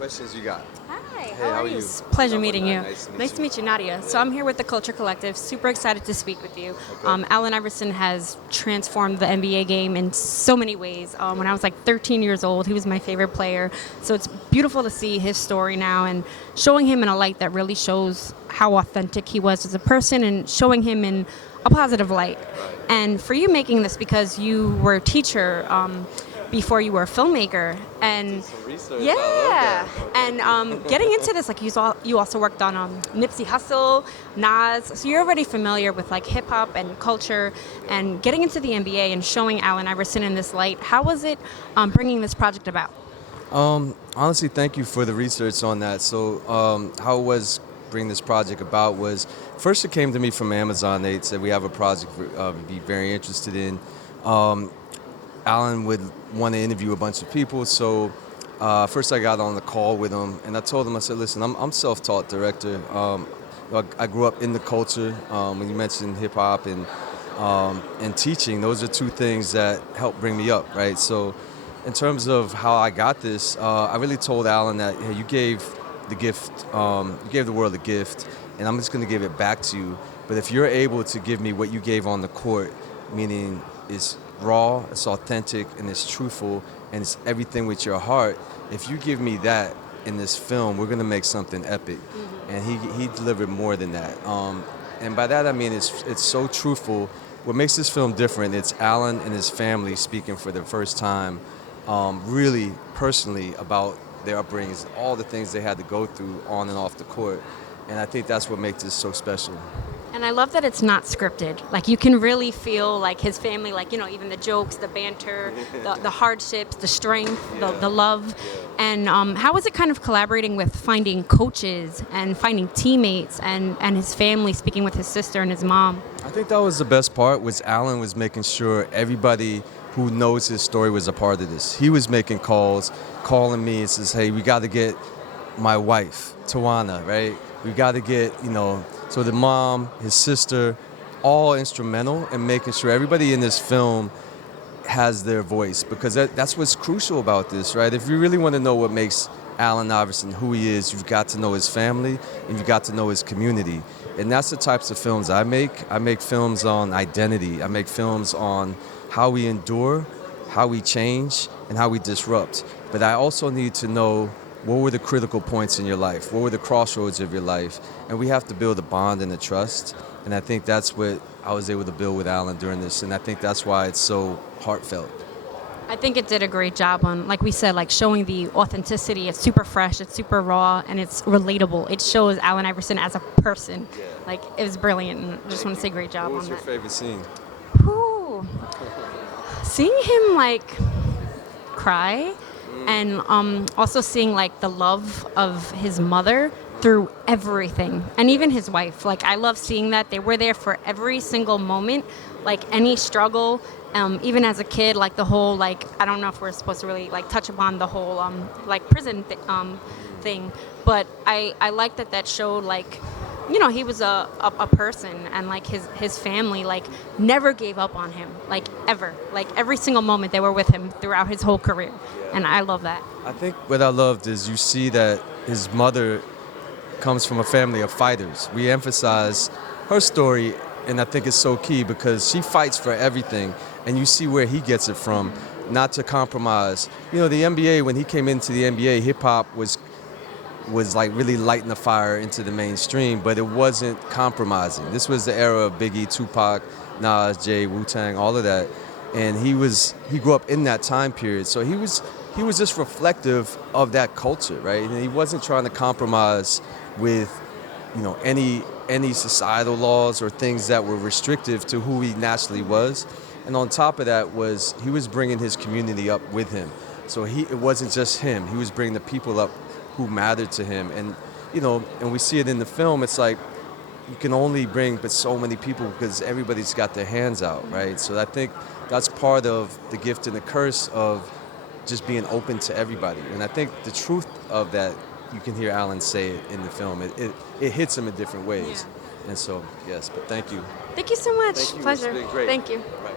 questions you got? Hi, Hey, how are you? Pleasure meeting you. Nice to meet you, Nadia. So I'm here with the Culture Collective. Super excited to speak with you. Okay. Allen Iverson has transformed the NBA game in so many ways. When I was like 13 years old, he was my favorite player. So it's beautiful to see his story now and showing him in a light that really shows how authentic he was as a person and showing him in a positive light. And for you making this because you were a teacher before you were a filmmaker, and Some research. yeah, I love that. and getting into this, like you also worked on Nipsey Hussle, Nas, so you're already familiar with like hip hop and culture, and getting into the NBA and showing Allen Iverson in this light. How was it bringing this project about? Honestly, thank you for the research on that. So, how it was bringing this project about was first it came to me from Amazon. They said we have a project we'd be very interested in. Alan would want to interview a bunch of people, so first I got on the call with him, and I told him, I said, listen, I'm self-taught director. I grew up in the culture. When you mentioned hip-hop and teaching, those are two things that helped bring me up, right? So in terms of how I got this, I really told Alan that, hey, you gave the gift, you gave the world a gift, and I'm just going to give it back to you. But if you're able to give me what you gave on the court, meaning it's raw, it's authentic, and it's truthful, and it's everything with your heart. If you give me that in this film, we're gonna make something epic. And he delivered more than that. And by that I mean it's so truthful. What makes this film different? It's Alan and his family speaking for the first time, really personally about their upbringings, all the things they had to go through on and off the court. And I think that's what makes this so special. And I love that it's not scripted. Like you can really feel like his family, like, you know, even the jokes, the banter, the hardships, the strength, the love. And how was it kind of collaborating with finding coaches and finding teammates and his family, speaking with his sister and his mom? I think that was the best part, was Alan was making sure everybody who knows his story was a part of this. He was making calls, calling me and says, hey, we got to get my wife, Tawana, right? We got to get, so the mom, his sister, all instrumental in making sure everybody in this film has their voice, because that's what's crucial about this, right? If you really want to know what makes Allen Iverson who he is, you've got to know his family and you've got to know his community. And that's the types of films I make. I make films on identity. I make films on how we endure, how we change, and how we disrupt. But I also need to know what were the critical points in your life? What were the crossroads of your life? And we have to build a bond and a trust. And I think that's what I was able to build with Alan during this. And I think that's why it's so heartfelt. I think it did a great job on, like we said, like showing the authenticity. It's super fresh, it's super raw, and it's relatable. It shows Allen Iverson as a person. Yeah. Like, it was brilliant. And I just want to say great job on that. What was your favorite scene? Whew. Seeing him, like, cry, and also seeing like the love of his mother through everything, and even his wife. Like, I love seeing that they were there for every single moment, like any struggle, even as a kid, like the whole, like, I don't know if we're supposed to really like touch upon the whole like prison thing, but I like that showed, like, he was a person, and like his family like never gave up on him, like ever. Like every single moment they were with him throughout his whole career. And I love that. I think what I loved is you see that his mother comes from a family of fighters. We emphasize her story, and I think it's so key because she fights for everything, and you see where he gets it from, not to compromise. The NBA, when he came into the NBA, hip-hop was like really lighting the fire into the mainstream, but it wasn't compromising. This was the era of Biggie, Tupac, Nas, Jay, Wu-Tang, all of that. And he grew up in that time period. So he was just reflective of that culture, right? And he wasn't trying to compromise with, any societal laws or things that were restrictive to who he naturally was. And on top of that he was bringing his community up with him. So it wasn't just him. He was bringing the people up who mattered to him. And, and we see it in the film, it's like you can only bring but so many people because everybody's got their hands out, right? So I think that's part of the gift and the curse of just being open to everybody. And I think the truth of that, you can hear Alan say it in the film. It hits him in different ways. Yeah. And so, yes, but thank you. Thank you so much. Thank you. Pleasure. It's been great. Thank you. Right.